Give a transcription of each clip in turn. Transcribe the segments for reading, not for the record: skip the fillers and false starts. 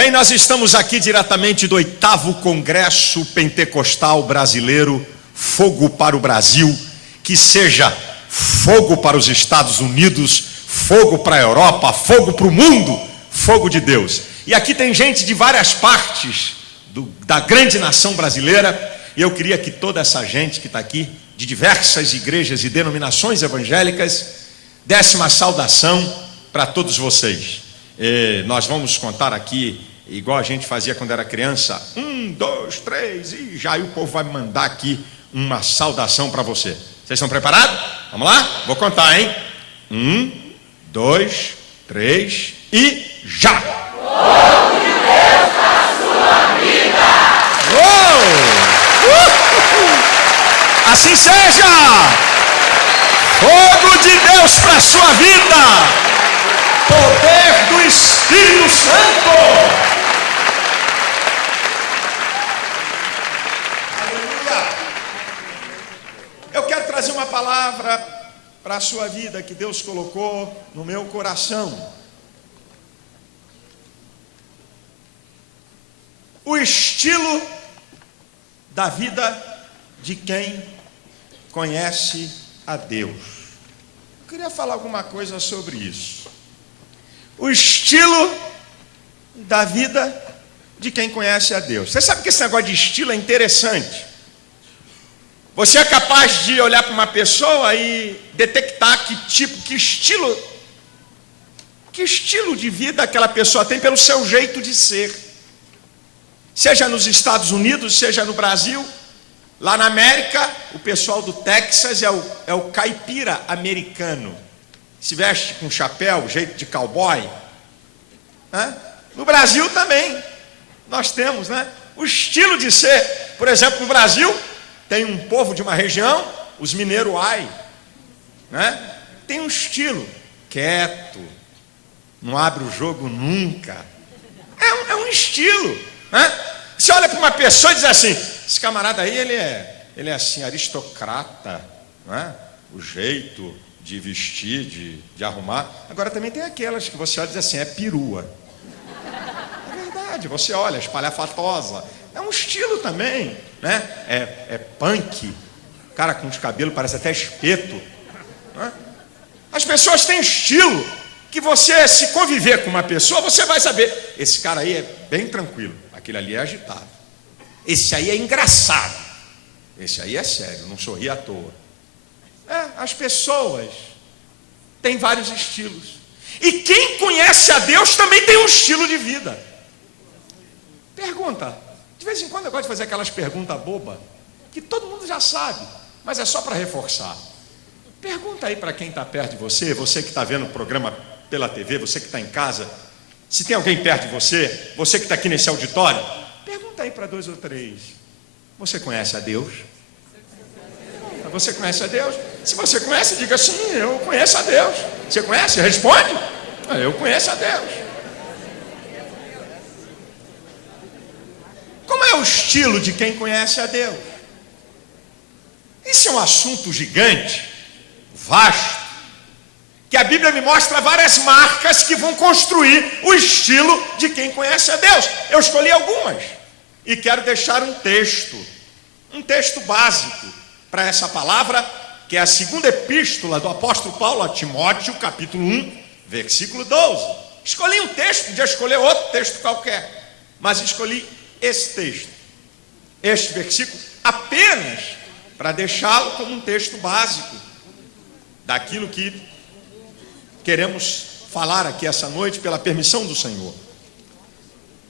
Bem, nós estamos aqui diretamente do 8º Congresso Pentecostal Brasileiro, Fogo para o Brasil, que seja fogo para os Estados Unidos, fogo para a Europa, fogo para o mundo, fogo de Deus. E aqui tem gente de várias partes da grande nação brasileira, e eu queria que toda essa gente que está aqui, de diversas igrejas e denominações evangélicas, desse uma saudação para todos vocês. Nós vamos contar aqui, igual a gente fazia quando era criança, 1, 2, 3, e já aí o povo vai mandar aqui uma saudação para você. Vocês estão preparados? Vamos lá? Vou contar, hein? 1, 2, 3 e já! Fogo de Deus para a sua vida! Assim seja! Fogo de Deus para a sua vida! Poder do Espírito Santo! Aleluia! Eu quero trazer uma palavra para a sua vida que Deus colocou no meu coração. O estilo da vida de quem conhece a Deus. Eu queria falar alguma coisa sobre isso. O estilo da vida de quem conhece a Deus. Você sabe que esse negócio de estilo é interessante. Você é capaz de olhar para uma pessoa e detectar que estilo de vida aquela pessoa tem pelo seu jeito de ser. Seja nos Estados Unidos, seja no Brasil. Lá na América, o pessoal do Texas é o caipira americano. Se veste com chapéu, jeito de cowboy. No Brasil também, nós temos, o estilo de ser. Por exemplo, no Brasil, tem um povo de uma região, os mineiros tem um estilo quieto, não abre o jogo nunca. É um estilo, Você olha para uma pessoa e diz assim, esse camarada aí, ele é assim, aristocrata, o jeito de vestir, de arrumar. Agora também tem aquelas que você olha e diz assim, é perua. É verdade, você olha, espalhafatosa. É um estilo também, É punk, cara com os cabelos parece até espeto. As pessoas têm estilo que você, se conviver com uma pessoa, você vai saber, esse cara aí é bem tranquilo, aquele ali é agitado. Esse aí é engraçado, esse aí é sério, não sorri à toa. As pessoas têm vários estilos. E quem conhece a Deus também tem um estilo de vida. Pergunta. De vez em quando eu gosto de fazer aquelas perguntas bobas, que todo mundo já sabe, mas é só para reforçar. Pergunta aí para quem está perto de você, você que está vendo o programa pela TV, você que está em casa, se tem alguém perto de você, você que está aqui nesse auditório, pergunta aí para 2 ou 3. Você conhece a Deus? Você conhece a Deus? Se você conhece, diga sim, eu conheço a Deus. Você conhece? Responde. Eu conheço a Deus. Como é o estilo de quem conhece a Deus? Esse é um assunto gigante, vasto, que a Bíblia me mostra várias marcas que vão construir o estilo de quem conhece a Deus. Eu escolhi algumas e quero deixar um texto básico para essa palavra, que é a 2ª epístola do apóstolo Paulo a Timóteo, capítulo 1, versículo 12. Escolhi um texto, podia escolher outro texto qualquer, mas escolhi esse texto, este versículo, apenas para deixá-lo como um texto básico daquilo que queremos falar aqui essa noite, pela permissão do Senhor.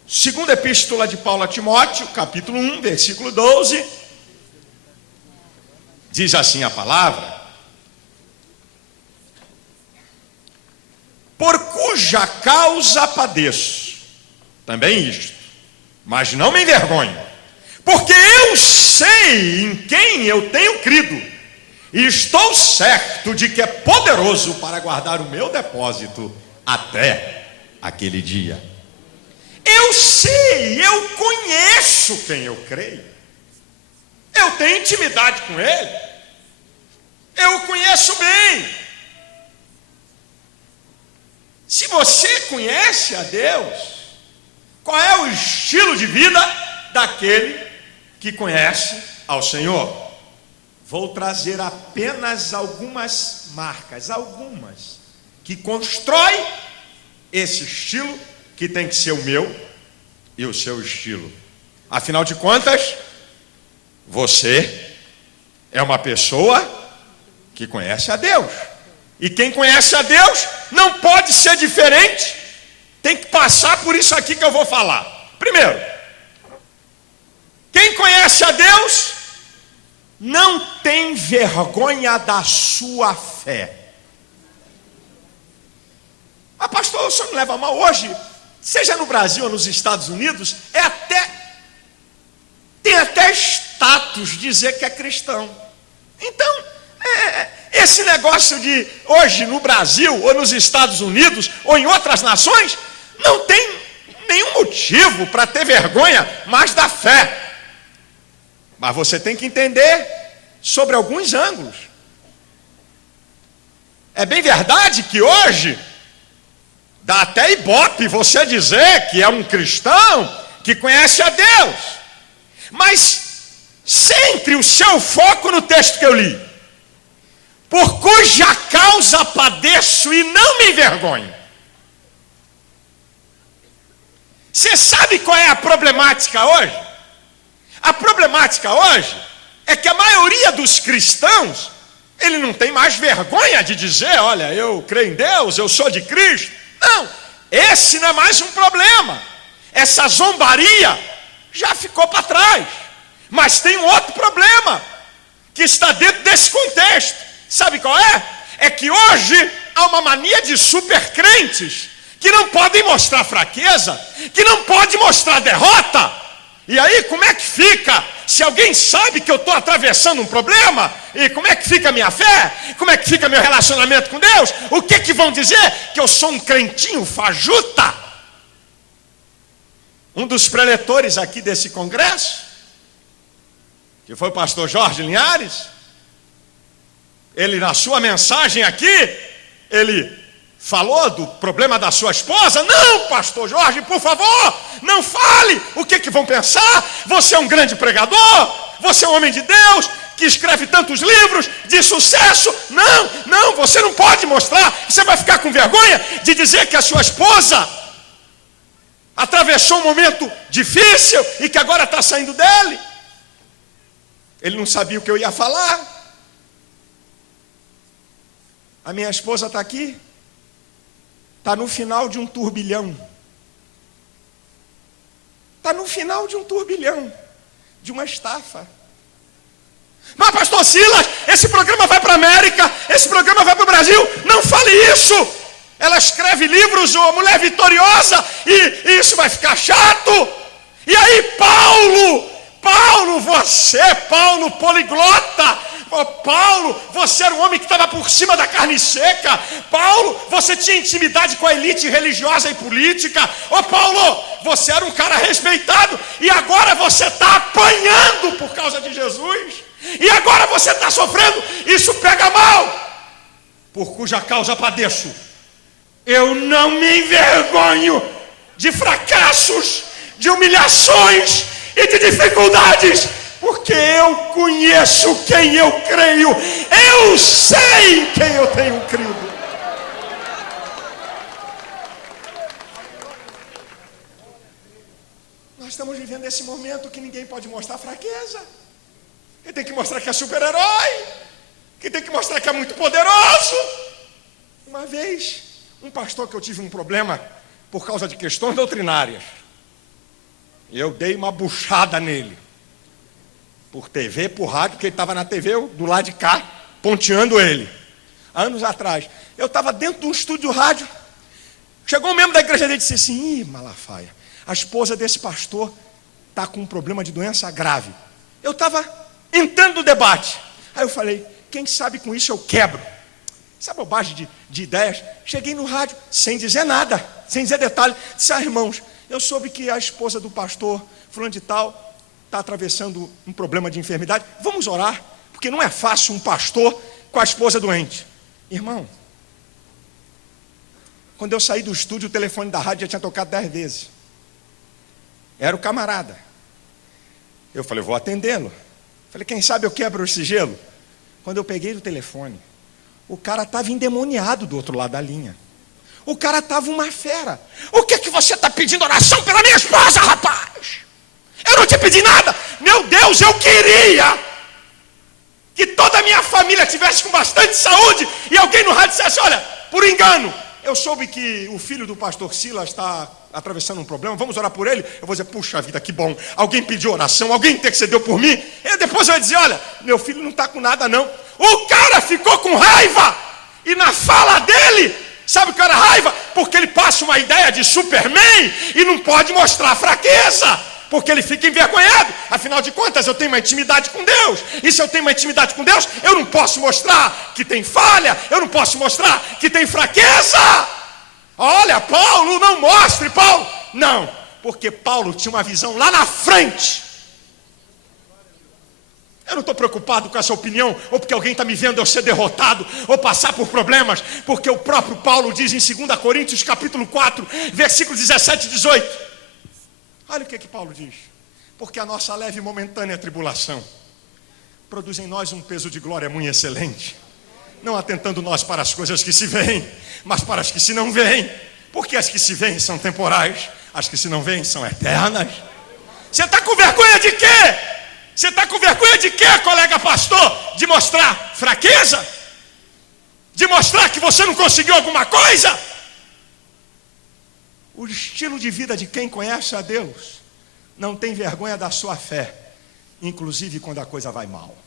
2ª epístola de Paulo a Timóteo, capítulo 1, versículo 12, diz assim a palavra: por cuja causa padeço, também isto, mas não me envergonho, porque eu sei em quem eu tenho crido, e estou certo de que é poderoso para guardar o meu depósito até aquele dia. Eu sei, eu conheço quem eu creio, eu tenho intimidade com Ele, eu o conheço bem. Se você conhece a Deus, Qual é o estilo de vida daquele que conhece ao Senhor? Vou trazer apenas algumas marcas, algumas, que constrói esse estilo que tem que ser o meu e o seu estilo. Afinal de contas, você é uma pessoa que conhece a Deus. E quem conhece a Deus não pode ser diferente, tem que passar por isso aqui que eu vou falar. Primeiro, quem conhece a Deus não tem vergonha da sua fé. Ah, pastor, o senhor me leva mal hoje, seja no Brasil ou nos Estados Unidos, tem até status dizer que é cristão. Então, esse negócio de hoje no Brasil ou nos Estados Unidos ou em outras nações, não tem nenhum motivo para ter vergonha mais da fé. Mas você tem que entender sobre alguns ângulos. É bem verdade que hoje dá até ibope você dizer que é um cristão que conhece a Deus. Mas centre o seu foco no texto que eu li. Por cuja causa padeço e não me envergonho. Você sabe qual é a problemática hoje? A problemática hoje é que a maioria dos cristãos, ele não tem mais vergonha de dizer, olha, eu creio em Deus, eu sou de Cristo. Não, esse não é mais um problema. Essa zombaria já ficou para trás. Mas tem um outro problema que está dentro desse contexto. Sabe qual é? É que hoje há uma mania de super crentes que não podem mostrar fraqueza, que não podem mostrar derrota. E aí, como é que fica? Se alguém sabe que eu estou atravessando um problema, e como é que fica a minha fé? Como é que fica meu relacionamento com Deus? O que vão dizer? Que eu sou um crentinho fajuta? Um dos preletores aqui desse congresso, que foi o pastor Jorge Linhares, ele na sua mensagem aqui, ele falou do problema da sua esposa. Não, pastor Jorge, por favor, não fale. O que vão pensar? Você é um grande pregador, você é um homem de Deus, que escreve tantos livros de sucesso. Não, você não pode mostrar. Você vai ficar com vergonha de dizer que a sua esposa atravessou um momento difícil e que agora está saindo dele. Ele não sabia o que eu ia falar. A minha esposa está aqui. Está no final de um turbilhão. Está no final de um turbilhão, de uma estafa. Mas pastor Silas, esse programa vai para a América, esse programa vai para o Brasil. Não fale isso. Ela escreve livros, uma mulher vitoriosa, e isso vai ficar chato. E aí Paulo, você, Paulo poliglota, Paulo, você era um homem que estava por cima da carne seca. Paulo, você tinha intimidade com a elite religiosa e política. Paulo, você era um cara respeitado, e agora você está apanhando por causa de Jesus, e agora você está sofrendo. Isso pega mal. Por cuja causa padeço, eu não me envergonho de fracassos, de humilhações e de dificuldades, porque eu conheço quem eu creio, eu sei quem eu tenho crido. Nós estamos vivendo esse momento que ninguém pode mostrar fraqueza, que tem que mostrar que é super-herói, que tem que mostrar que é muito poderoso. Uma vez, um pastor que eu tive um problema por causa de questões doutrinárias, eu dei uma buchada nele, por TV, por rádio, porque ele estava na TV, eu do lado de cá, ponteando ele. Anos atrás, eu estava dentro de um estúdio rádio, chegou um membro da igreja dele e disse assim: Malafaia, a esposa desse pastor está com um problema de doença grave. Eu estava entrando no debate, aí eu falei: quem sabe com isso eu quebro. Essa bobagem de ideias. Cheguei no rádio, sem dizer nada, sem dizer detalhe, disse: irmãos, eu soube que a esposa do pastor fulano de tal está atravessando um problema de enfermidade. Vamos orar, porque não é fácil um pastor com a esposa doente. Irmão, quando eu saí do estúdio, o telefone da rádio já tinha tocado 10 vezes. Era o camarada. Eu falei, vou atendê-lo. Falei, quem sabe eu quebro esse gelo. Quando eu peguei o telefone, o cara estava endemoniado do outro lado da linha. O cara estava uma fera. O que é que você está pedindo oração pela minha esposa, rapaz? Eu não te pedi nada. Meu Deus, eu queria que toda a minha família tivesse com bastante saúde e alguém no rádio dissesse, olha, por engano, eu soube que o filho do pastor Silas está atravessando um problema, vamos orar por ele. Eu vou dizer, puxa vida, que bom, alguém pediu oração, alguém intercedeu por mim. E depois eu vou dizer, olha, meu filho não está com nada não. O cara ficou com raiva. E na fala dele, sabe o que era raiva? Porque ele passa uma ideia de Superman e não pode mostrar fraqueza, porque ele fica envergonhado. Afinal de contas, eu tenho uma intimidade com Deus. E se eu tenho uma intimidade com Deus, eu não posso mostrar que tem falha, eu não posso mostrar que tem fraqueza. Olha, Paulo, não mostre, Paulo. Não, porque Paulo tinha uma visão lá na frente. Eu não estou preocupado com essa opinião, ou porque alguém está me vendo eu ser derrotado, ou passar por problemas, porque o próprio Paulo diz em 2 Coríntios capítulo 4, versículos 17 e 18. Olha o que Paulo diz. Porque a nossa leve e momentânea tribulação produz em nós um peso de glória muito excelente, não atentando nós para as coisas que se veem, mas para as que se não veem. Porque as que se veem são temporais, as que se não veem são eternas. Você está com vergonha de quê? Você está com vergonha de quê, colega pastor? De mostrar fraqueza? De mostrar que você não conseguiu alguma coisa? O estilo de vida de quem conhece a Deus não tem vergonha da sua fé, inclusive quando a coisa vai mal.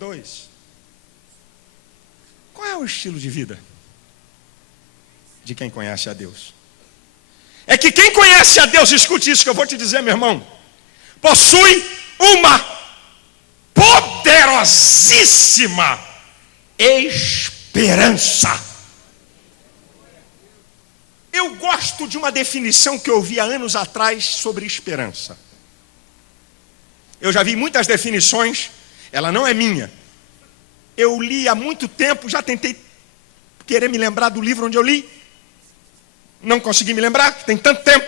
2. Qual é o estilo de vida de quem conhece a Deus? É que quem conhece a Deus, escute isso que eu vou te dizer, meu irmão, possui uma poderosíssima esperança. Eu gosto de uma definição que eu ouvi há anos atrás sobre esperança. Eu já vi muitas definições, ela não é minha. Eu li há muito tempo, já tentei querer me lembrar do livro onde eu li. Não consegui me lembrar, tem tanto tempo.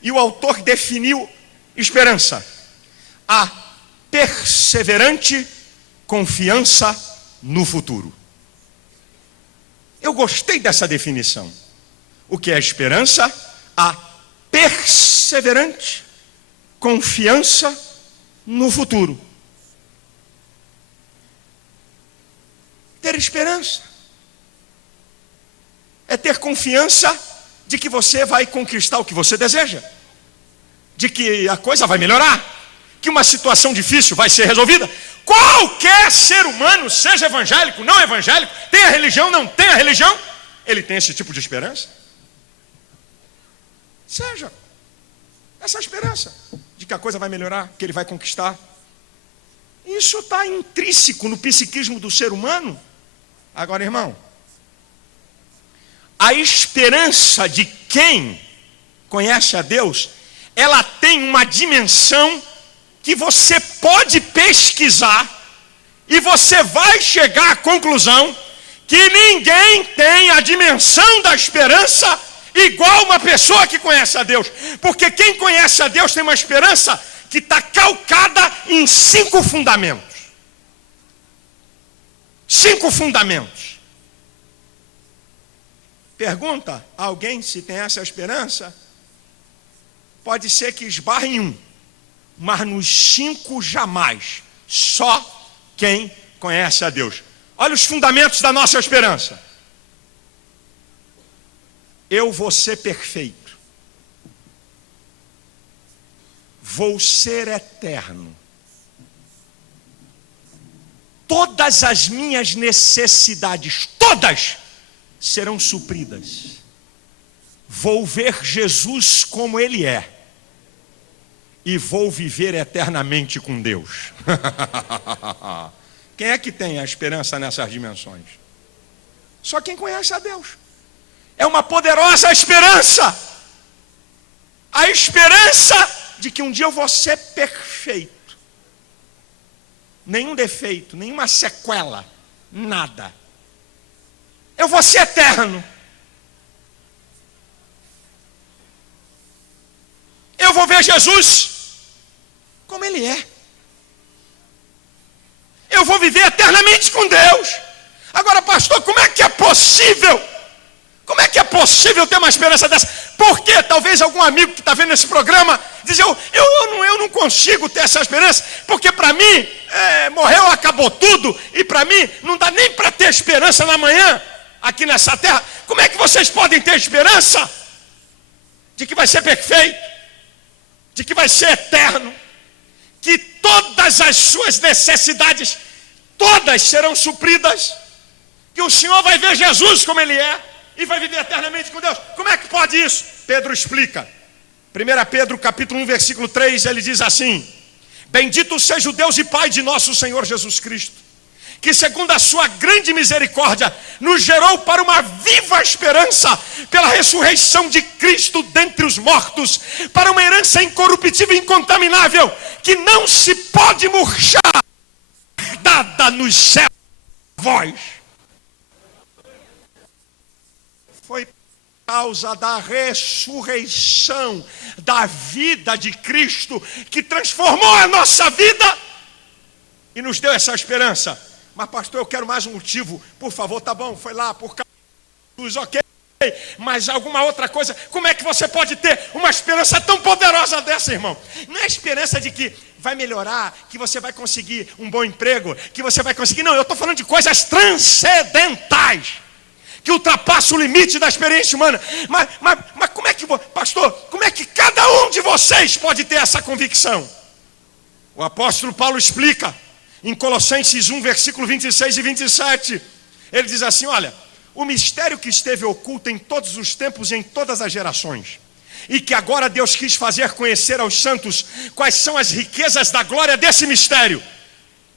E o autor definiu esperança: a perseverante confiança no futuro. Eu gostei dessa definição. O que é esperança? A perseverante confiança no futuro. Ter esperança é ter confiança de que você vai conquistar o que você deseja, de que a coisa vai melhorar, que uma situação difícil vai ser resolvida. Qualquer ser humano, seja evangélico, não evangélico, tenha religião, não tenha religião, ele tem esse tipo de esperança. Seja essa esperança de que a coisa vai melhorar, que ele vai conquistar. Isso está intrínseco no psiquismo do ser humano. Agora, irmão, a esperança de quem conhece a Deus, ela tem uma dimensão que você pode pesquisar e você vai chegar à conclusão que ninguém tem a dimensão da esperança igual uma pessoa que conhece a Deus. Porque quem conhece a Deus tem uma esperança que está calcada em 5 fundamentos. 5 fundamentos. Pergunta a alguém se tem essa esperança, pode ser que esbarre em 1, mas nos 5 jamais. Só quem conhece a Deus. Olha os fundamentos da nossa esperança. Eu vou ser perfeito. Vou ser eterno. Todas as minhas necessidades, todas, serão supridas. Vou ver Jesus como Ele é. E vou viver eternamente com Deus. Quem é que tem a esperança nessas dimensões? Só quem conhece a Deus. É uma poderosa esperança. A esperança de que um dia eu vou ser perfeito. Nenhum defeito, nenhuma sequela, nada. Eu vou ser eterno. ver Jesus como Ele é. Eu vou viver eternamente com Deus. Agora, pastor, como é que é possível? Como é que é possível ter uma esperança dessa? Porque talvez algum amigo que está vendo esse programa diz, eu não consigo ter essa esperança, porque para mim, morreu, acabou tudo, e para mim não dá nem para ter esperança na manhã, aqui nessa terra. Como é que vocês podem ter esperança de que vai ser perfeito, de que vai ser eterno, que todas as suas necessidades, todas serão supridas, que o Senhor vai ver Jesus como Ele é, e vai viver eternamente com Deus? Como é que pode isso? Pedro explica. 1 Pedro capítulo 1, versículo 3, ele diz assim: bendito seja o Deus e Pai de nosso Senhor Jesus Cristo, que segundo a sua grande misericórdia, nos gerou para uma viva esperança, pela ressurreição de Cristo dentre os mortos, para uma herança incorruptível e incontaminável, que não se pode murchar, dada nos céus vós. Foi por causa da ressurreição da vida de Cristo que transformou a nossa vida e nos deu essa esperança. Mas pastor, eu quero mais um motivo. Por favor, tá bom, foi lá por causa de Jesus, ok. Mas alguma outra coisa? Como é que você pode ter uma esperança tão poderosa dessa, irmão? Não é esperança de que vai melhorar, que você vai conseguir um bom emprego, que você vai conseguir... Não, eu estou falando de coisas transcendentais, que ultrapassa o limite da experiência humana. Mas como é que, pastor, como é que cada um de vocês pode ter essa convicção? O apóstolo Paulo explica em Colossenses 1, versículo 26 e 27. Ele diz assim, olha, o mistério que esteve oculto em todos os tempos e em todas as gerações, e que agora Deus quis fazer conhecer aos santos quais são as riquezas da glória desse mistério.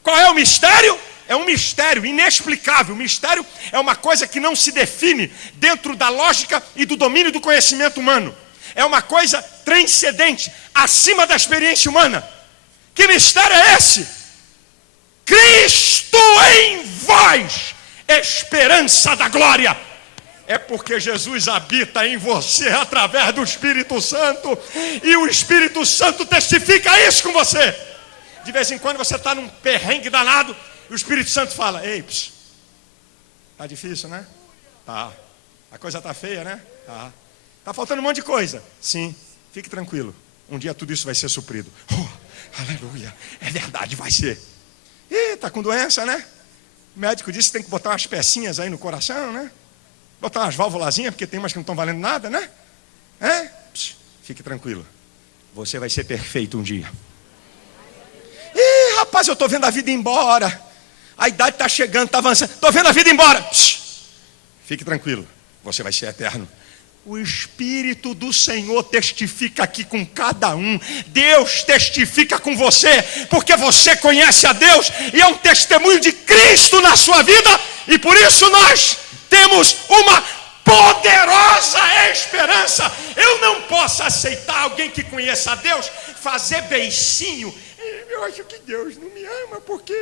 Qual é o mistério? É um mistério inexplicável. O mistério é uma coisa que não se define dentro da lógica e do domínio do conhecimento humano. É uma coisa transcendente, acima da experiência humana. Que mistério é esse? Cristo em vós, esperança da glória. É porque Jesus habita em você através do Espírito Santo, e o Espírito Santo testifica isso com você. De vez em quando você está num perrengue danado, e o Espírito Santo fala, ei, tá difícil, né? Tá. A coisa tá feia, né? Tá. Tá faltando um monte de coisa. Sim, fique tranquilo. Um dia tudo isso vai ser suprido. Aleluia. É verdade, vai ser. Ih, tá com doença, né? O médico disse que tem que botar umas pecinhas aí no coração, né? Botar umas válvulazinhas, porque tem umas que não estão valendo nada, né? Fique tranquilo. Você vai ser perfeito um dia. Ih, rapaz, eu estou vendo a vida ir embora. A idade está chegando, está avançando. Estou vendo a vida ir embora. Fique tranquilo. Você vai ser eterno. O Espírito do Senhor testifica aqui com cada um. Deus testifica com você, porque você conhece a Deus e é um testemunho de Cristo na sua vida. E por isso nós temos uma poderosa esperança. Eu não posso aceitar alguém que conheça a Deus fazer beicinho. Eu acho que Deus não me ama porque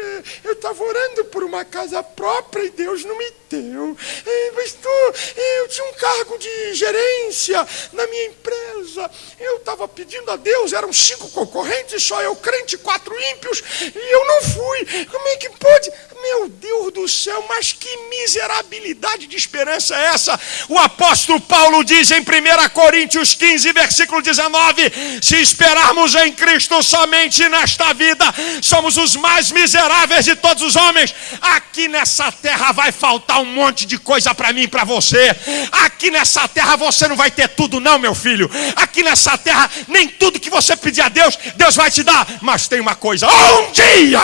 eu estava orando por uma casa própria e Deus não me deu. Eu tinha um cargo de gerência na minha empresa. Eu estava pedindo a Deus, eram 5 concorrentes, só eu crente, 4 ímpios, e eu não fui. Como é que pode? Meu Deus do céu, mas que miserabilidade de esperança é essa? O apóstolo Paulo diz em 1 Coríntios 15, versículo 19, se esperarmos em Cristo somente nesta vida, somos os mais miseráveis de todos os homens. Aqui nessa terra vai faltar um monte de coisa para mim e para você. Aqui nessa terra você não vai ter tudo não, meu filho. Aqui nessa terra nem tudo que você pedir a Deus, Deus vai te dar. Mas tem uma coisa, um dia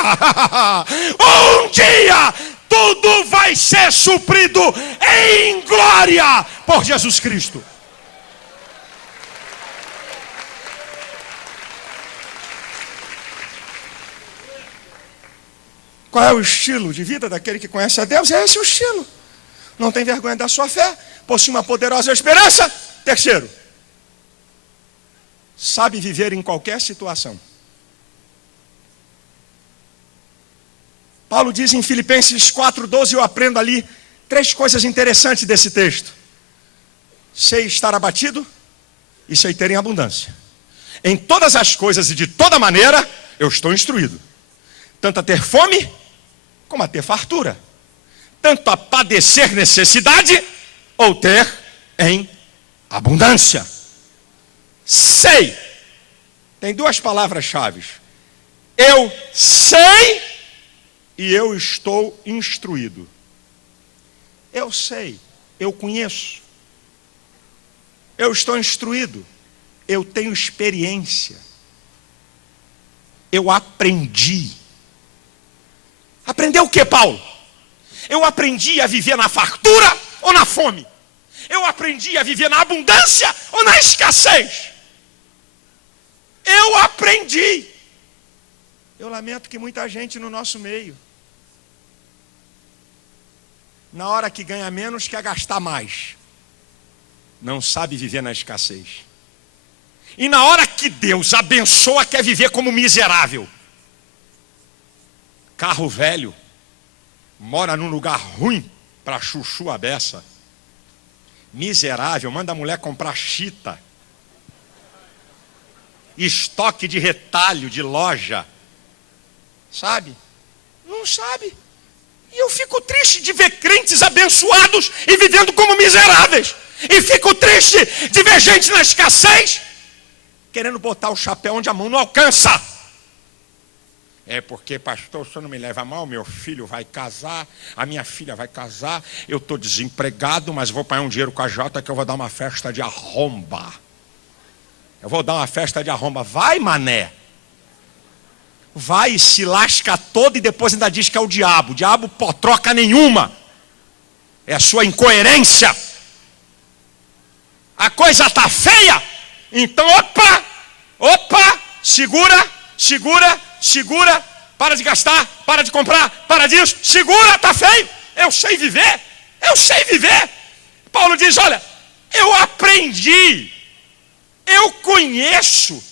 tudo vai ser suprido em glória por Jesus Cristo. Qual é o estilo de vida daquele que conhece a Deus? É esse o estilo. Não tem vergonha da sua fé, possui uma poderosa esperança. Terceiro, sabe viver em qualquer situação. Paulo diz em Filipenses 4:12, eu aprendo ali 3 coisas interessantes desse texto. Sei estar abatido e sei ter em abundância. em todas as coisas e de toda maneira, eu estou instruído. Tanto a ter fome, como a ter fartura. Tanto a padecer necessidade, ou ter em abundância. Sei. Tem duas palavras-chave. Eu sei e eu estou instruído. Eu sei, eu conheço. Eu estou instruído. Eu tenho experiência. Eu aprendi. Aprendeu o que, Paulo? Eu aprendi a viver na fartura ou na fome? Eu aprendi a viver na abundância ou na escassez? Eu aprendi. Eu lamento que muita gente no nosso meio, na hora que ganha menos, quer gastar mais. Não sabe viver na escassez. E na hora que Deus abençoa, quer viver como miserável. Carro velho, mora num lugar ruim para chuchu a beça. Miserável, manda a mulher comprar chita. Estoque de retalho de loja. Sabe? Não sabe. E eu fico triste de ver crentes abençoados e vivendo como miseráveis. E fico triste de ver gente na escassez querendo botar o chapéu onde a mão não alcança. É porque, pastor, o senhor não me leva mal, meu filho vai casar, a minha filha vai casar, eu estou desempregado, mas vou pagar um dinheiro com a Jota que eu vou dar uma festa de arromba. Eu vou dar uma festa de arromba. Vai, mané. Vai e se lasca todo e depois ainda diz que é o diabo. O diabo, pô, troca nenhuma. É a sua incoerência. A coisa está feia. Então, opa, segura. Para de gastar, para de comprar, para disso. Segura, está feio. Eu sei viver. Paulo diz, olha, eu aprendi. Eu conheço,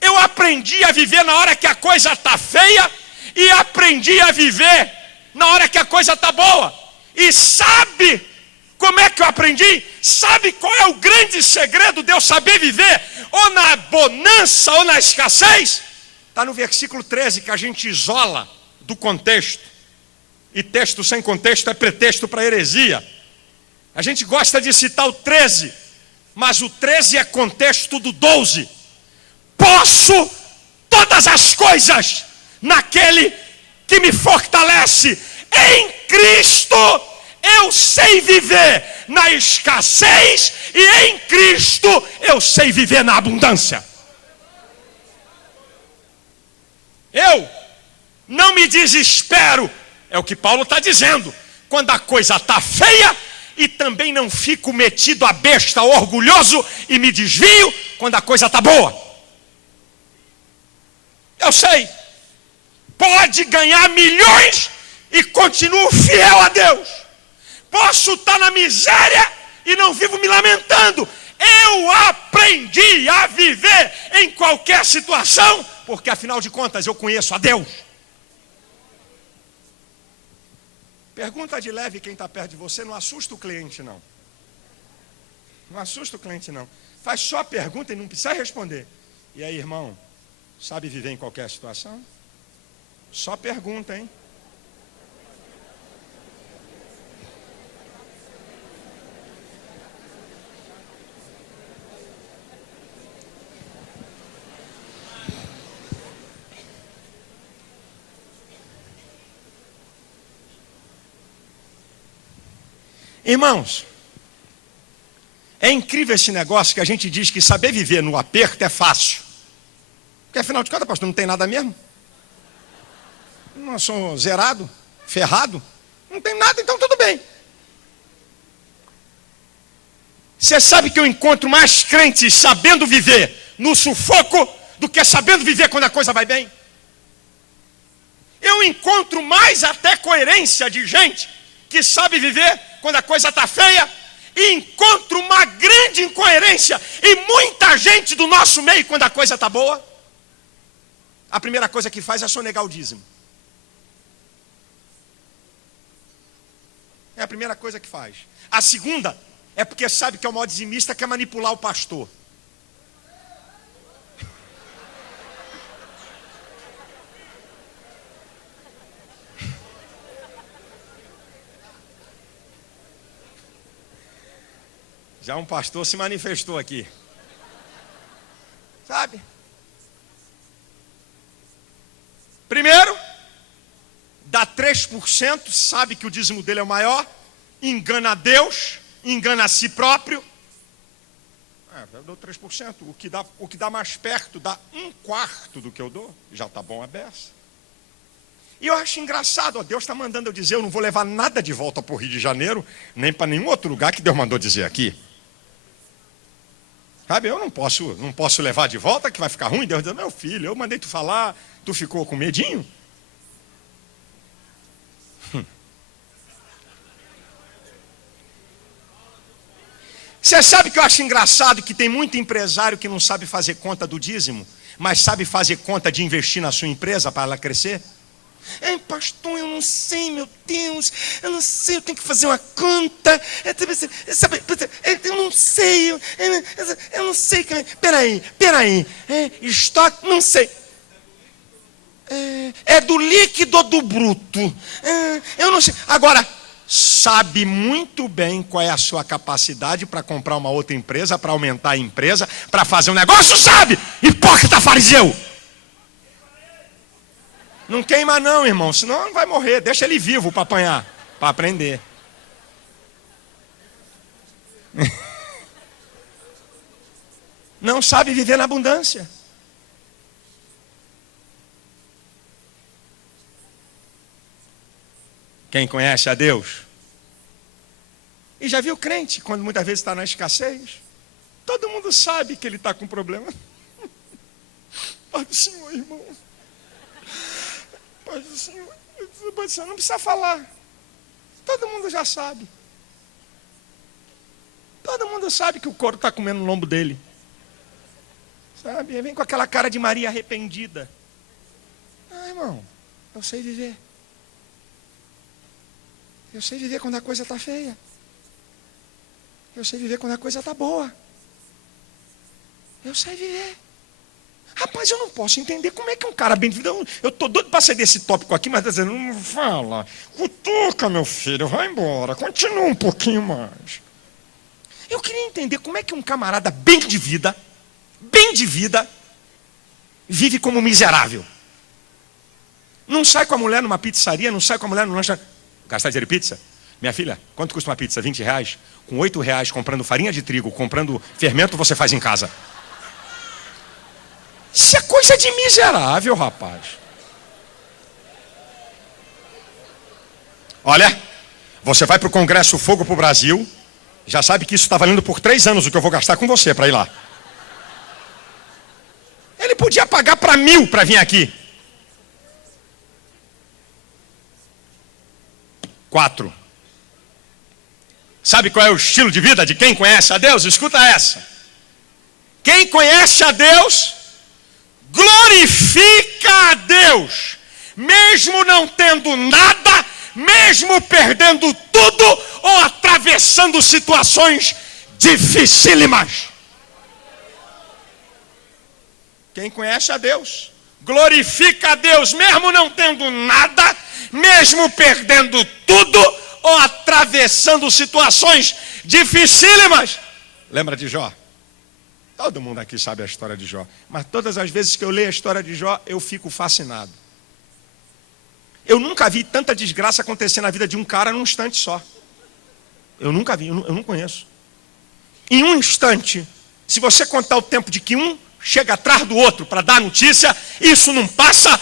eu aprendi a viver na hora que a coisa está feia e aprendi a viver na hora que a coisa está boa. E sabe como é que eu aprendi? Sabe qual é o grande segredo de eu saber viver? Ou na bonança ou na escassez? Está no versículo 13 que a gente isola do contexto. E texto sem contexto é pretexto para heresia. A gente gosta de citar o 13. Mas o 13 é contexto do 12. Posso todas as coisas naquele que me fortalece. Em Cristo eu sei viver na escassez e em Cristo eu sei viver na abundância. Eu não me desespero, é o que Paulo está dizendo. Quando a coisa está feia, e também não fico metido a besta, orgulhoso, e me desvio quando a coisa está boa. Eu sei. Pode ganhar milhões e continuo fiel a Deus. Posso estar na miséria e não vivo me lamentando. Eu aprendi a viver em qualquer situação, porque afinal de contas eu conheço a Deus. Pergunta de leve quem está perto de você, não assusta o cliente não. Não assusta o cliente não. Faz só a pergunta e não precisa responder. E aí, irmão, sabe viver em qualquer situação? Só pergunta, hein? Irmãos, é incrível esse negócio que a gente diz que saber viver no aperto é fácil. Porque afinal de contas, pastor, não tem nada mesmo? Não sou zerado, ferrado, não tem nada, então tudo bem. Você sabe que eu encontro mais crentes sabendo viver no sufoco do que sabendo viver quando a coisa vai bem? Eu encontro mais até coerência de gente que sabe viver quando a coisa está feia, e encontro uma grande incoerência em muita gente do nosso meio quando a coisa está boa. A primeira coisa que faz é sonegar o dízimo. É a primeira coisa que faz. A segunda é porque sabe que é o maior dizimista, quer manipular o pastor. Já um pastor se manifestou aqui. Sabe? Primeiro, dá 3%, sabe que o dízimo dele é o maior, engana a Deus, engana a si próprio. Eu dou 3%, o que dá mais perto dá 1/4 do que eu dou, já está bom a beça. E eu acho engraçado, ó, Deus está mandando eu dizer, eu não vou levar nada de volta para o Rio de Janeiro, nem para nenhum outro lugar que Deus mandou dizer aqui. Sabe, eu não posso levar de volta, que vai ficar ruim. Deus diz, meu filho, eu mandei tu falar, tu ficou com medinho? Você sabe que eu acho engraçado que tem muito empresário que não sabe fazer conta do dízimo, mas sabe fazer conta de investir na sua empresa para ela crescer? Pastor, eu não sei, meu Deus, eu não sei, eu tenho que fazer uma conta, eu não sei, eu não sei, peraí, estoque, não sei, é do líquido ou do bruto, eu não sei, agora, sabe muito bem qual é a sua capacidade para comprar uma outra empresa, para aumentar a empresa, para fazer um negócio, sabe, hipócrita fariseu. Não queima não, irmão, senão não vai morrer. Deixa ele vivo para apanhar, para aprender. Não sabe viver na abundância. Quem conhece a Deus? E já viu crente, quando muitas vezes está na escassez? Todo mundo sabe que ele está com problema. Pai do Senhor, irmão. Pai do Senhor, você não precisa falar. Todo mundo já sabe. Todo mundo sabe que o couro está comendo no lombo dele. Sabe? Vem com aquela cara de Maria arrependida. Irmão, eu sei viver. Eu sei viver quando a coisa está feia. Eu sei viver quando a coisa está boa. Eu sei viver. Rapaz, eu não posso entender como é que um cara bem de vida... Eu estou doido para sair desse tópico aqui, mas está dizendo, não fala. Cutuca, meu filho, vai embora. Continua um pouquinho mais. Eu queria entender como é que um camarada bem de vida, vive como miserável. Não sai com a mulher numa pizzaria, não sai com a mulher no lanche... Gastar dinheiro de pizza? Minha filha, quanto custa uma pizza? R$20? Com R$8 comprando farinha de trigo, comprando fermento, você faz em casa. Isso é coisa de miserável, rapaz. Olha, você vai para o Congresso Fogo para o Brasil, já sabe que isso está valendo por 3 anos o que eu vou gastar com você para ir lá. Ele podia pagar para 1.000 para vir aqui. 4. Sabe qual é o estilo de vida de quem conhece a Deus? Escuta essa. Quem conhece a Deus, glorifica a Deus, mesmo não tendo nada, mesmo perdendo tudo ou atravessando situações dificílimas. Quem conhece a Deus, glorifica a Deus, mesmo não tendo nada, mesmo perdendo tudo ou atravessando situações dificílimas. Lembra de Jó? Todo mundo aqui sabe a história de Jó. Mas todas as vezes que eu leio a história de Jó, eu fico fascinado. Eu nunca vi tanta desgraça acontecer na vida de um cara num instante só. Eu nunca vi, eu não conheço. Em um instante, se você contar o tempo de que um chega atrás do outro para dar notícia, isto não passa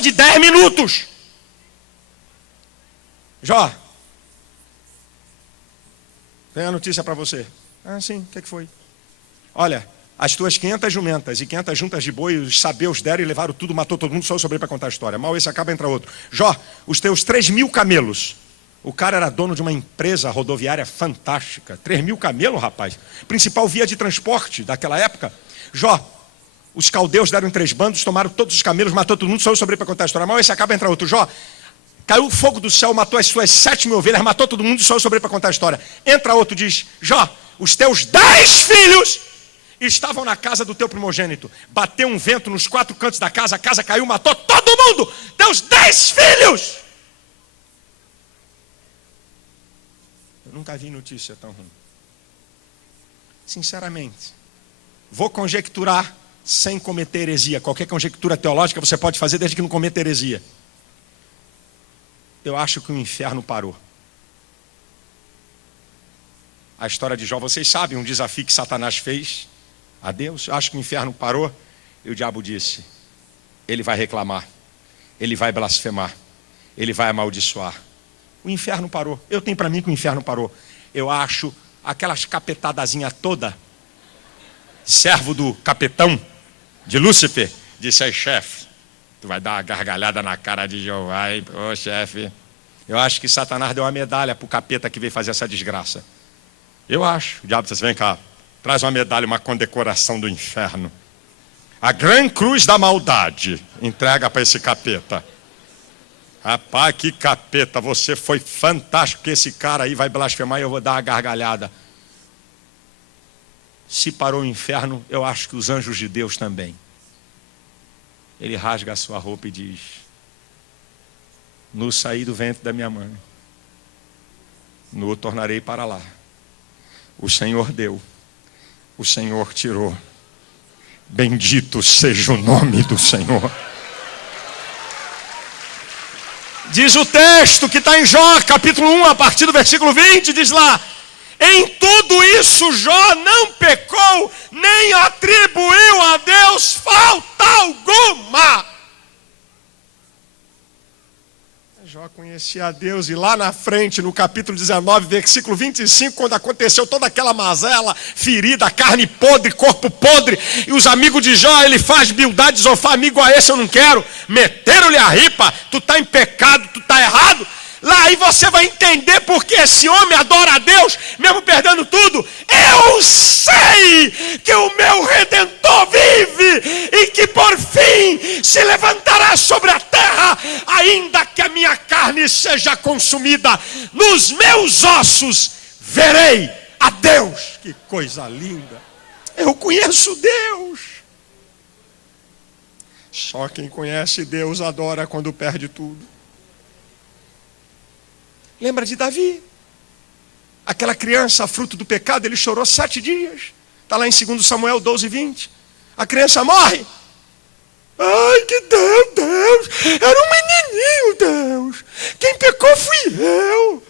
de 10 minutos. Jó, tem a notícia para você. Sim, o que foi? Olha, as tuas 500 jumentas e 500 juntas de boi, os sabeus deram e levaram tudo, matou todo mundo, só eu sobrei para contar a história. Mal esse acaba, entra outro. Jó, os teus 3.000 camelos. O cara era dono de uma empresa rodoviária fantástica. 3.000 camelos, rapaz. Principal via de transporte daquela época. Jó, os caldeus deram em 3 bandos, tomaram todos os camelos, matou todo mundo, só eu sobrei para contar a história. Mal esse acaba, entra outro. Jó, caiu o fogo do céu, matou as suas 7.000 ovelhas, matou todo mundo, só eu sobrei para contar a história. Entra outro, diz, Jó, os teus 10 filhos estavam na casa do teu primogênito. Bateu um vento nos 4 cantos da casa, a casa caiu, matou todo mundo. Teus 10 filhos. Eu nunca vi notícia tão ruim. Sinceramente, vou conjecturar sem cometer heresia. Qualquer conjectura teológica você pode fazer desde que não cometa heresia. Eu acho que o inferno parou. A história de Jó, vocês sabem, um desafio que Satanás fez a Deus. Eu acho que o inferno parou e o diabo disse: ele vai reclamar, ele vai blasfemar, ele vai amaldiçoar. O inferno parou. Eu tenho para mim que o inferno parou. Eu acho aquelas capetadazinhas toda, servo do capetão de Lúcifer, disse: aí, chefe, tu vai dar uma gargalhada na cara de Jeová, hein? Ô, chefe. Eu acho que Satanás deu uma medalha para o capeta que veio fazer essa desgraça. Eu acho. O diabo disse: vem cá, traz uma medalha, uma condecoração do inferno. A grande cruz da maldade, entrega para esse capeta. Rapaz, que capeta, você foi fantástico, que esse cara aí vai blasfemar e eu vou dar uma gargalhada. Se parou o inferno, eu acho que os anjos de Deus também. Ele rasga a sua roupa e diz: no saí do ventre da minha mãe, no tornarei para lá. O Senhor deu, o Senhor tirou. Bendito seja o nome do Senhor. Diz o texto que está em Jó, capítulo 1, a partir do versículo 20, diz lá: em tudo isso Jó não pecou, nem atribuiu a Deus falta alguma. Jó conhecia a Deus, e lá na frente, no capítulo 19, versículo 25, quando aconteceu toda aquela mazela, ferida, carne podre, corpo podre, e os amigos de Jó, ele faz humildade, Zofá, amigo a esse eu não quero, meteram-lhe a ripa, tu está em pecado, tu está errado. Lá aí você vai entender porque esse homem adora a Deus, mesmo perdendo tudo. Eu sei que o meu Redentor vive e que por fim se levantará sobre a terra, ainda que a minha carne seja consumida. Nos meus ossos verei a Deus. Que coisa linda! Eu conheço Deus. Só quem conhece Deus adora quando perde tudo. Lembra de Davi? Aquela criança, fruto do pecado, ele chorou 7 dias. Está lá em 2 Samuel 12, 20. A criança morre. Ai, que Deus, era um menininho, Deus. Quem pecou fui eu.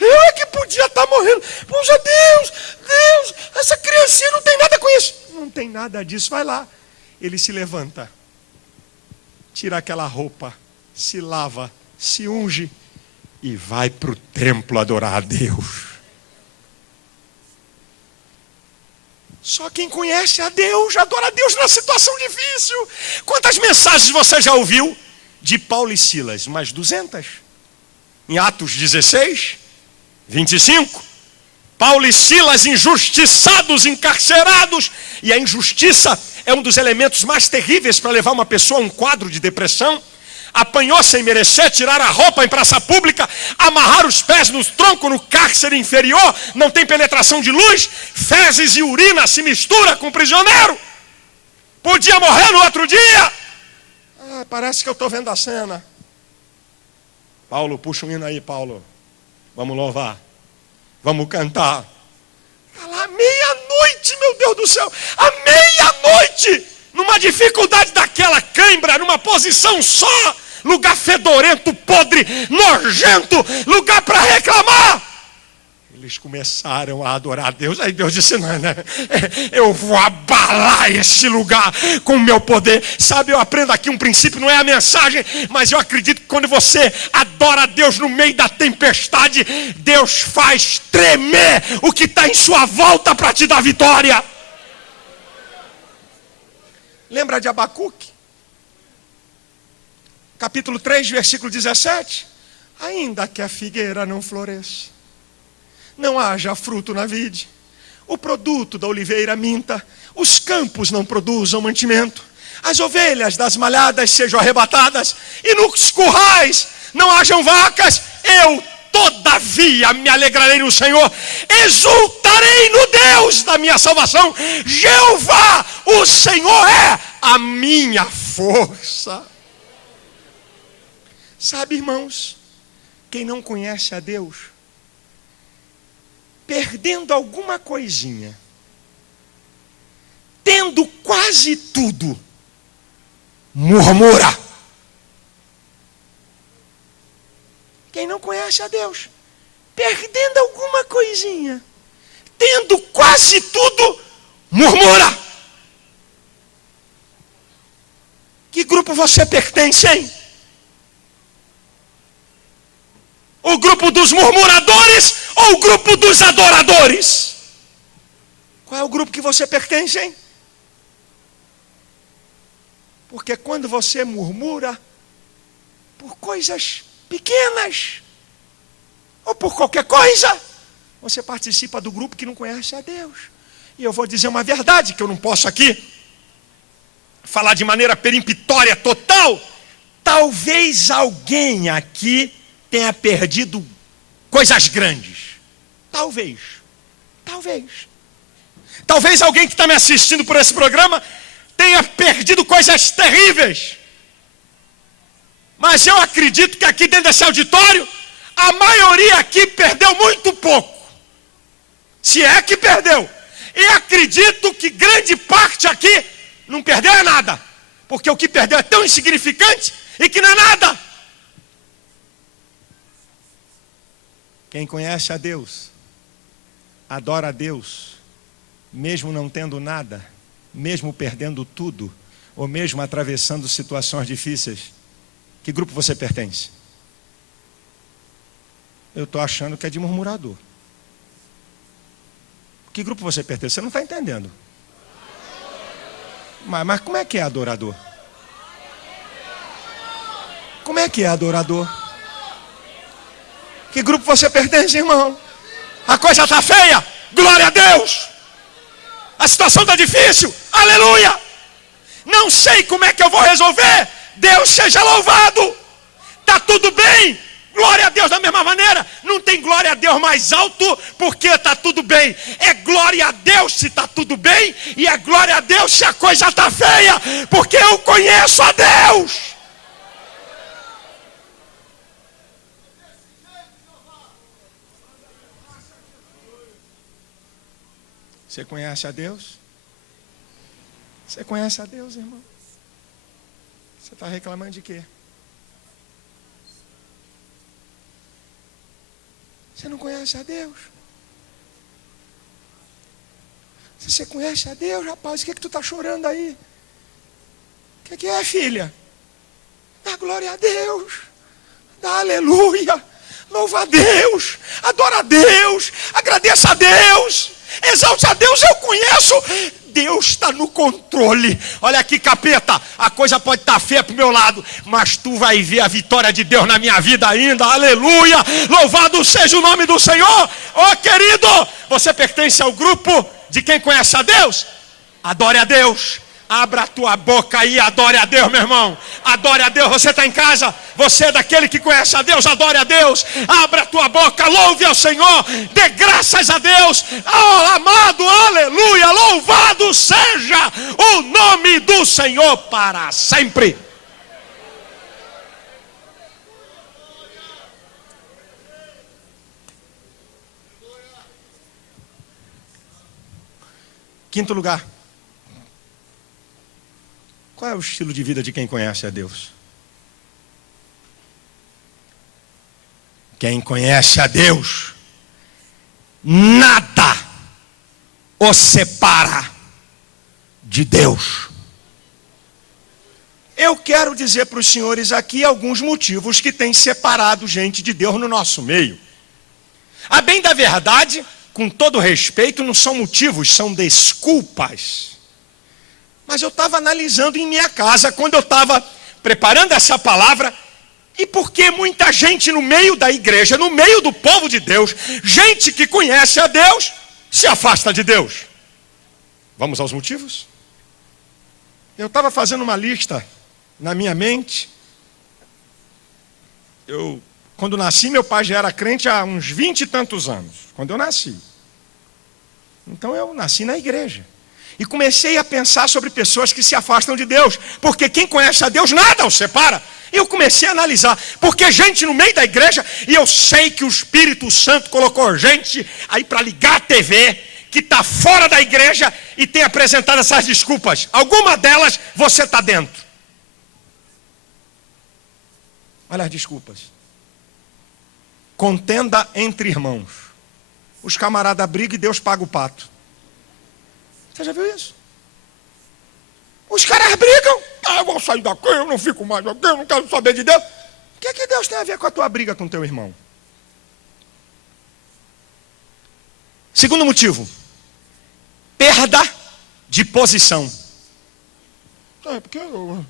Eu é que podia estar morrendo. Poxa, Deus, essa criancinha não tem nada com isso. Não tem nada disso, vai lá. Ele se levanta, tira aquela roupa, se lava, se unge, e vai para o templo adorar a Deus. Só quem conhece a Deus, adora a Deus na situação difícil. Quantas mensagens você já ouviu de Paulo e Silas? Umas 200. Em Atos 16, 25. Paulo e Silas injustiçados, encarcerados. E a injustiça é um dos elementos mais terríveis para levar uma pessoa a um quadro de depressão. Apanhou sem merecer, tirar a roupa em praça pública, amarrar os pés no tronco no cárcere inferior, não tem penetração de luz, fezes e urina se mistura com o prisioneiro. Podia morrer no outro dia. Parece que eu estou vendo a cena. Paulo, puxa um hino aí, Paulo. Vamos louvar, vamos cantar. Está lá, meia-noite, meu Deus do céu, à meia-noite, numa dificuldade daquela, cãibra, numa posição só, lugar fedorento, podre, nojento, lugar para reclamar. Eles começaram a adorar a Deus. Aí Deus disse: não, eu vou abalar esse lugar com o meu poder. Sabe, eu aprendo aqui um princípio, não é a mensagem, mas eu acredito que quando você adora a Deus no meio da tempestade, Deus faz tremer o que está em sua volta para te dar vitória. Lembra de Abacuque? Capítulo 3, versículo 17. Ainda que a figueira não floresça, não haja fruto na vide, o produto da oliveira minta, os campos não produzam mantimento, as ovelhas das malhadas sejam arrebatadas, e nos currais não hajam vacas, eu todavia me alegrarei no Senhor, exultarei no Deus da minha salvação. Jeová, o Senhor é a minha força. Sabe, irmãos, quem não conhece a Deus perdendo alguma coisinha, tendo quase tudo, murmura. Quem não conhece a Deus, perdendo alguma coisinha, tendo quase tudo, murmura. Que grupo você pertence, hein? O grupo dos murmuradores ou o grupo dos adoradores? Qual é o grupo que você pertence, hein? Porque quando você murmura por coisas pequenas ou por qualquer coisa, você participa do grupo que não conhece a Deus. E eu vou dizer uma verdade que eu não posso aqui falar de maneira peremptória total. Talvez alguém aqui tenha perdido coisas grandes. Talvez. Talvez alguém que está me assistindo por esse programa tenha perdido coisas terríveis. Mas eu acredito que aqui dentro desse auditório, a maioria aqui perdeu muito pouco. Se é que perdeu. E acredito que grande parte aqui não perdeu nada. Porque o que perdeu é tão insignificante e que não é nada. Quem conhece a Deus, adora a Deus, mesmo não tendo nada, mesmo perdendo tudo, ou mesmo atravessando situações difíceis. Que grupo você pertence? Eu estou achando que é de murmurador. Que grupo você pertence? Você não está entendendo. Mas como é que é adorador? Como é que é adorador? Que grupo você pertence, irmão? A coisa está feia? Glória a Deus! A situação está difícil? Aleluia! Não sei como é que eu vou resolver. Deus seja louvado! Está tudo bem? Glória a Deus da mesma maneira. Não tem glória a Deus mais alto porque está tudo bem. É glória a Deus se está tudo bem. E é glória a Deus se a coisa está feia. Porque eu conheço a Deus. Você conhece a Deus? Você conhece a Deus, irmão? Você está reclamando de quê? Você não conhece a Deus? Se você conhece a Deus, rapaz, o que tu está chorando aí? O que é, filha? Dá glória a Deus. Dá aleluia. Louva a Deus. Adora a Deus. Agradeça a Deus. Exalte a Deus. Eu conheço. Deus está no controle. Olha aqui, capeta, a coisa pode estar feia para o meu lado, mas tu vai ver a vitória de Deus na minha vida ainda. Aleluia, louvado seja o nome do Senhor. Ó, querido, você pertence ao grupo de quem conhece a Deus? Adore a Deus. Abra a tua boca e adore a Deus, meu irmão. Adore a Deus. Você está em casa, você é daquele que conhece a Deus, adore a Deus. Abra a tua boca, louve ao Senhor. Dê graças a Deus. Oh, amado, aleluia. Louvado seja o nome do Senhor para sempre. Quinto lugar. Qual é o estilo de vida de quem conhece a Deus? Quem conhece a Deus, nada o separa de Deus. Eu quero dizer para os senhores aqui alguns motivos que têm separado gente de Deus no nosso meio. A bem da verdade, com todo respeito, não são motivos, são desculpas. Mas eu estava analisando em minha casa, quando eu estava preparando essa palavra, e por que muita gente no meio da igreja, no meio do povo de Deus, gente que conhece a Deus, se afasta de Deus. Vamos aos motivos? Eu estava fazendo uma lista na minha mente. Quando nasci, meu pai já era crente há uns 20 e tantos anos, quando eu nasci. Então eu nasci na igreja. E comecei a pensar sobre pessoas que se afastam de Deus. Porque quem conhece a Deus, nada os separa. E eu comecei a analisar, porque gente no meio da igreja, e eu sei que o Espírito Santo colocou gente aí para ligar a TV, que está fora da igreja e tem apresentado essas desculpas. Alguma delas você está dentro. Olha as desculpas. Contenda entre irmãos. Os camaradas brigam e Deus paga o pato. Você já viu isso? Os caras brigam. Eu vou sair daqui, eu não fico mais aqui, eu não quero saber de Deus. O que Deus tem a ver com a tua briga com teu irmão? Segundo motivo. Perda de posição. Porque eu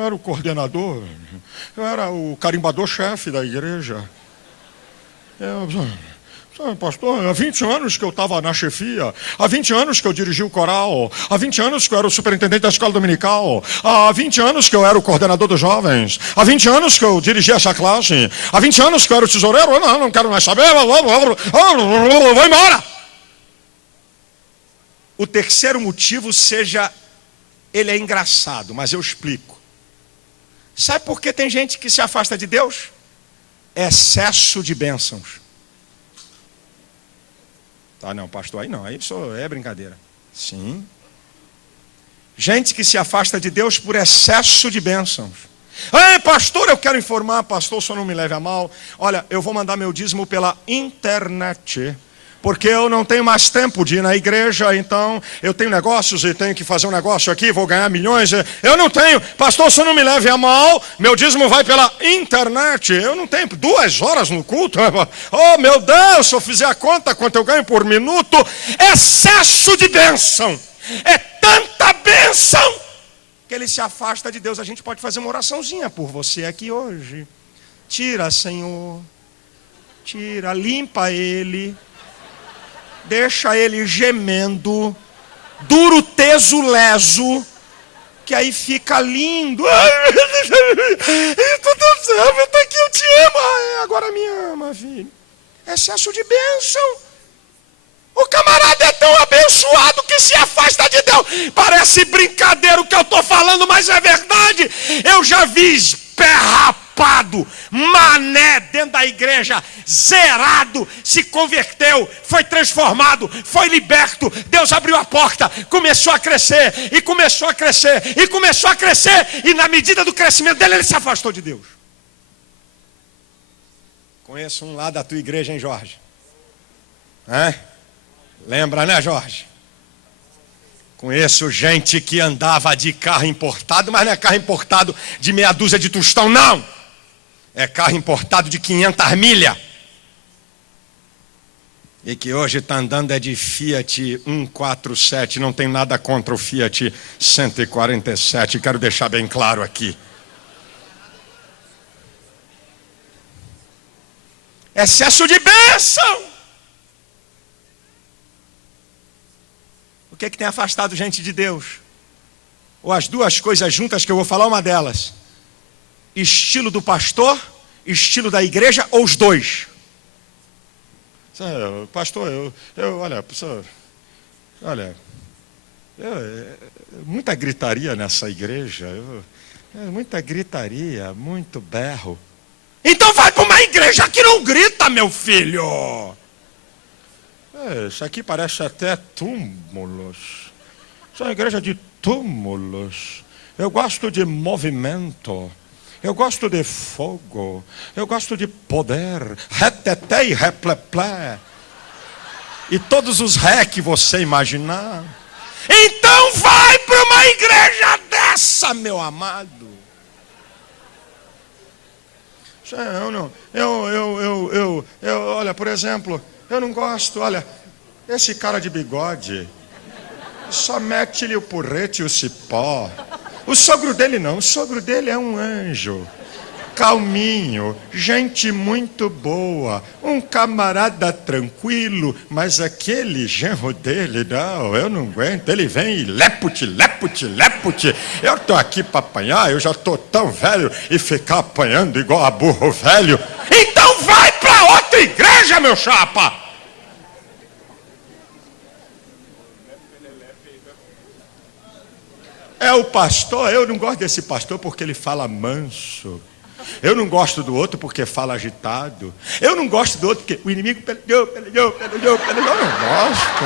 era o coordenador, eu era o carimbador-chefe da igreja. Pastor, há 20 anos que eu estava na chefia, há 20 anos que eu dirigi o coral, há 20 anos que eu era o superintendente da escola dominical, há 20 anos que eu era o coordenador dos jovens, há 20 anos que eu dirigi essa classe, há 20 anos que eu era o tesoureiro, não quero mais saber, vou embora. O terceiro motivo ele é engraçado, mas eu explico. Sabe por que tem gente que se afasta de Deus? Excesso de bênçãos. Tá, não, pastor, aí não, aí isso é brincadeira. Sim. Gente que se afasta de Deus por excesso de bênçãos. Pastor, eu quero informar, pastor, o senhor não me leve a mal. Olha, eu vou mandar meu dízimo pela internet, porque eu não tenho mais tempo de ir na igreja, então eu tenho negócios e tenho que fazer um negócio aqui, vou ganhar milhões. Eu não tenho, pastor, se não me leve a mal, meu dízimo vai pela internet. Eu não tenho 2 horas no culto. Oh, meu Deus, se eu fizer a conta, quanto eu ganho por minuto, excesso de bênção. É tanta bênção que ele se afasta de Deus. A gente pode fazer uma oraçãozinha por você aqui hoje. Tira, Senhor, tira, limpa ele. Deixa ele gemendo, duro, teso, leso, que aí fica lindo. Tudo certo, tá aqui, eu te amo. Agora me ama, filho. Excesso de bênção. O camarada é tão abençoado que se afasta de Deus. Parece brincadeira o que eu estou falando, mas é verdade. Eu já vi pé rapado, mané dentro da igreja, zerado, se converteu, foi transformado, foi liberto. Deus abriu a porta, começou a crescer, e começou a crescer, e começou a crescer, e na medida do crescimento dele, ele se afastou de Deus. Conheço um lá da tua igreja, hein, Jorge? Lembra, né, Jorge? Conheço gente que andava de carro importado, mas não é carro importado de meia dúzia de tostão, não. É carro importado de 500 milhas. E que hoje está andando é de Fiat 147. Não tem nada contra o Fiat 147. Quero deixar bem claro aqui. Excesso de bênção. O que tem afastado gente de Deus? Ou as duas coisas juntas que eu vou falar, uma delas. Estilo do pastor, estilo da igreja, ou os dois? Pastor, muita gritaria nessa igreja, muita gritaria, muito berro. Então vai para uma igreja que não grita, meu filho. Isso aqui parece até túmulos. Isso é uma igreja de túmulos. Eu gosto de movimento. Eu gosto de fogo. Eu gosto de poder. Reteté e repleplé. E todos os ré que você imaginar. Então vai para uma igreja dessa, meu amado. Olha, por exemplo, eu não gosto, olha, esse cara de bigode, só mete-lhe o porrete e o cipó. O sogro dele não, o sogro dele é um anjo, calminho, gente muito boa, um camarada tranquilo, mas aquele genro dele, não, eu não aguento, ele vem e lepute, lepute, lepute. Eu tô aqui para apanhar, eu já tô tão velho e ficar apanhando igual a burro velho. Então vai para outra igreja, meu chapa. É o pastor, eu não gosto desse pastor porque ele fala manso. Eu não gosto do outro porque fala agitado. Eu não gosto do outro porque o inimigo pelejou. Eu não gosto.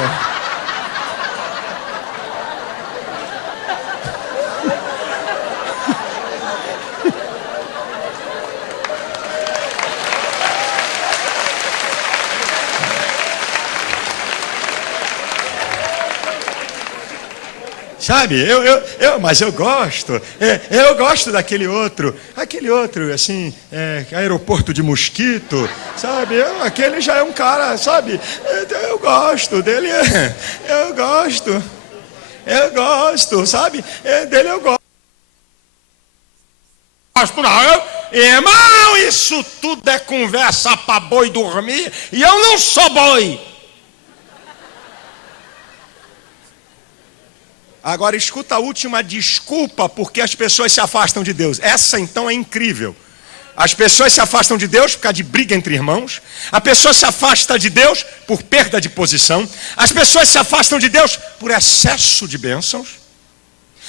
Sabe, mas eu gosto. Eu gosto daquele outro. Aquele outro, assim, aeroporto de mosquito. Sabe, aquele já é um cara, sabe? Eu gosto dele. Eu gosto, sabe? Dele eu gosto. Não, irmão, isso tudo é conversa para boi dormir. E eu não sou boi. Agora escuta a última desculpa porque as pessoas se afastam de Deus. Essa então é incrível. As pessoas se afastam de Deus por causa de briga entre irmãos. A pessoa se afasta de Deus por perda de posição. As pessoas se afastam de Deus por excesso de bênçãos.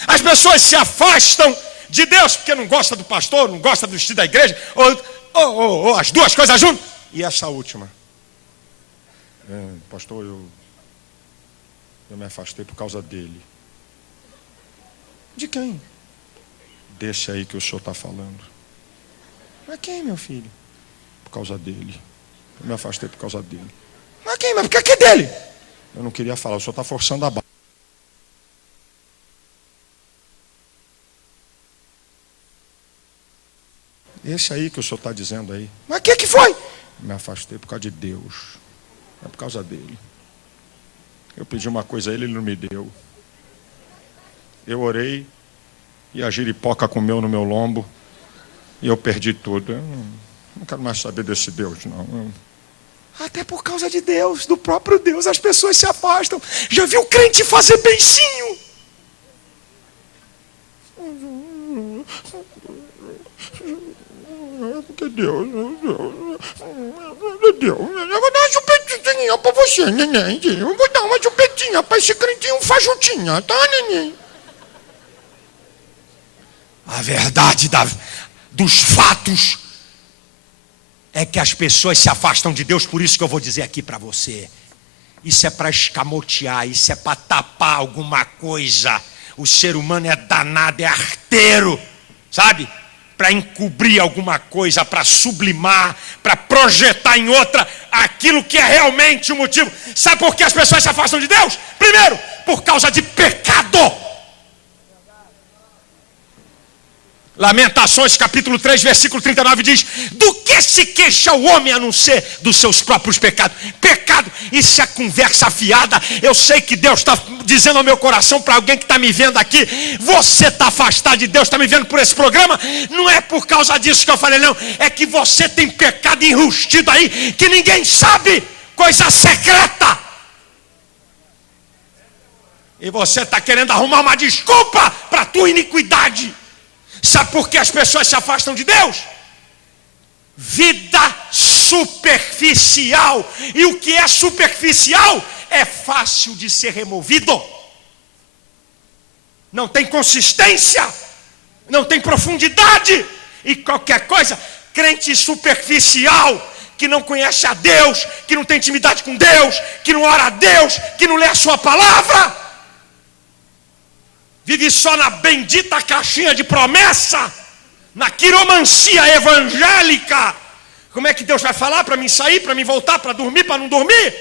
As pessoas se afastam de Deus porque não gosta do pastor, não gosta do estilo da igreja, ou as duas coisas juntas. E essa última. Pastor, eu me afastei por causa dele. De quem? Desse aí que o senhor está falando. Mas quem, meu filho? Por causa dele. Eu me afastei por causa dele. Mas quem? Mas por que é dele? Eu não queria falar, o senhor está forçando a barra. Esse aí que o senhor está dizendo aí. Mas o que foi? Eu me afastei por causa de Deus. É por causa dele. Eu pedi uma coisa a ele, ele não me deu. Eu orei e a giripoca comeu no meu lombo e eu perdi tudo. Eu não quero mais saber desse Deus, não. Até por causa de Deus, do próprio Deus, as pessoas se afastam. Já viu crente fazer beicinho? Porque Deus, eu vou dar uma chupetinha para você, neném. Eu vou dar uma chupetinha para esse crentinho fajutinha, tá, neném? A verdade dos fatos é que as pessoas se afastam de Deus, por isso que eu vou dizer aqui para você. Isso é para escamotear, isso é para tapar alguma coisa. O ser humano é danado, é arteiro, sabe? Para encobrir alguma coisa, para sublimar, para projetar em outra aquilo que é realmente o motivo. Sabe por que as pessoas se afastam de Deus? Primeiro, por causa de pecado. Lamentações, capítulo 3, versículo 39 diz: do que se queixa o homem a não ser dos seus próprios pecados? Pecado, isso é conversa afiada. Eu sei que Deus está dizendo ao meu coração, para alguém que está me vendo aqui: você está afastado de Deus, está me vendo por esse programa. Não é por causa disso que eu falei, não. É que você tem pecado enrustido aí, que ninguém sabe, coisa secreta. E você está querendo arrumar uma desculpa para a tua iniquidade. Sabe por que as pessoas se afastam de Deus? Vida superficial. E o que é superficial é fácil de ser removido. Não tem consistência, não tem profundidade. E qualquer coisa, crente superficial, que não conhece a Deus, que não tem intimidade com Deus, que não ora a Deus, que não lê a sua palavra, vive só na bendita caixinha de promessa, na quiromancia evangélica. Como é que Deus vai falar para mim sair, para mim voltar, para dormir, para não dormir?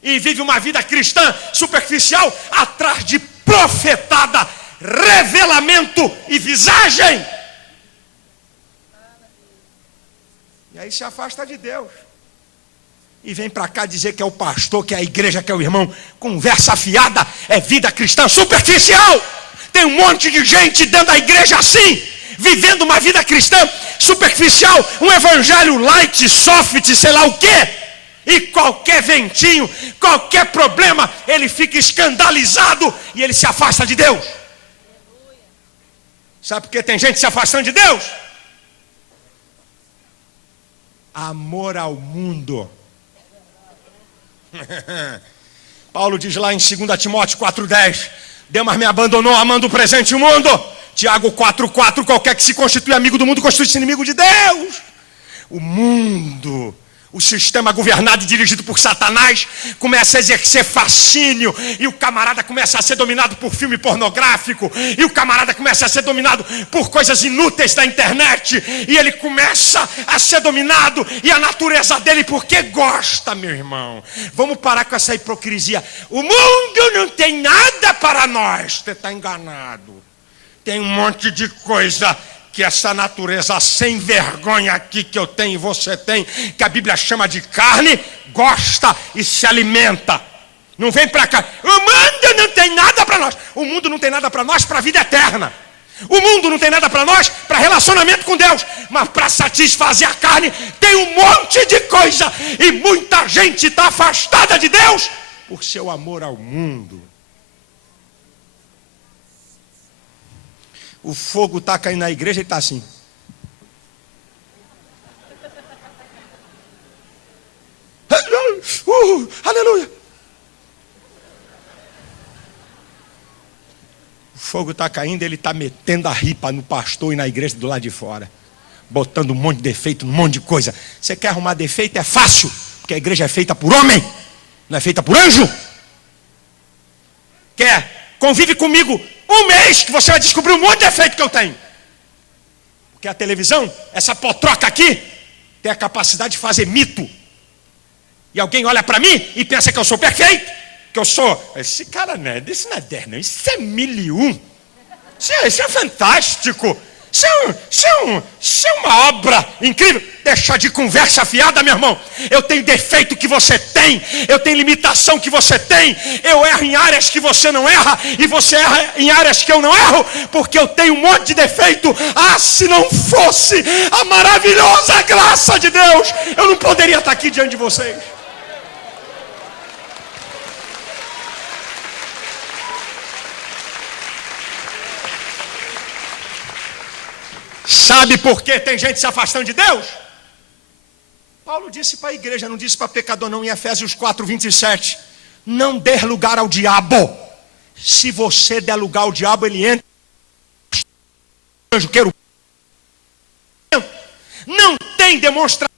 E vive uma vida cristã superficial, atrás de profetada, revelamento e visagem. E aí se afasta de Deus. E vem para cá dizer que é o pastor, que é a igreja, que é o irmão. Conversa afiada, é vida cristã superficial. Tem um monte de gente dentro da igreja assim, vivendo uma vida cristã superficial, um evangelho light, soft, sei lá o quê. E qualquer ventinho, qualquer problema, ele fica escandalizado e ele se afasta de Deus. Sabe por que tem gente se afastando de Deus? Amor ao mundo. Paulo diz lá em 2 Timóteo 4,10: Demas me abandonou, amando o presente e o mundo. Tiago 4,4, qualquer que se constitui amigo do mundo, constitui-se inimigo de Deus. O mundo, o sistema governado e dirigido por Satanás, começa a exercer fascínio, e o camarada começa a ser dominado por filme pornográfico, e o camarada começa a ser dominado por coisas inúteis da internet, e ele começa a ser dominado, e a natureza dele, porque gosta, meu irmão. Vamos parar com essa hipocrisia. O mundo não tem nada para nós. Você está enganado. Tem um monte de coisa que essa natureza sem vergonha aqui que eu tenho e você tem, que a Bíblia chama de carne, gosta e se alimenta. Não vem para cá. O mundo não tem nada para nós. O mundo não tem nada para nós para a vida eterna. O mundo não tem nada para nós para relacionamento com Deus. Mas para satisfazer a carne tem um monte de coisa. E muita gente está afastada de Deus por seu amor ao mundo. O fogo está caindo na igreja e está assim. Aleluia. O fogo está caindo, ele está metendo a ripa no pastor e na igreja do lado de fora. Botando um monte de defeito, um monte de coisa. Você quer arrumar defeito? É fácil. Porque a igreja é feita por homem. Não é feita por anjo. Quer? Convive comigo um mês que você vai descobrir um monte de defeito que eu tenho. Porque a televisão, essa potroca aqui, tem a capacidade de fazer mito. E alguém olha para mim e pensa que eu sou perfeito. Que eu sou... Esse cara não é, isso não é 10 não, isso é 1001. Isso é fantástico. Isso é uma obra incrível. Deixa de conversa fiada, meu irmão. Eu tenho defeito que você tem. Eu tenho limitação que você tem. Eu erro em áreas que você não erra. E você erra em áreas que eu não erro. Porque eu tenho um monte de defeito. Ah, se não fosse a maravilhosa graça de Deus, eu não poderia estar aqui diante de vocês. Sabe por que tem gente se afastando de Deus? Paulo disse para a igreja, não disse para pecador não, em Efésios 4:27. Não dê lugar ao diabo. Se você der lugar ao diabo, ele entra. Não tem demonstração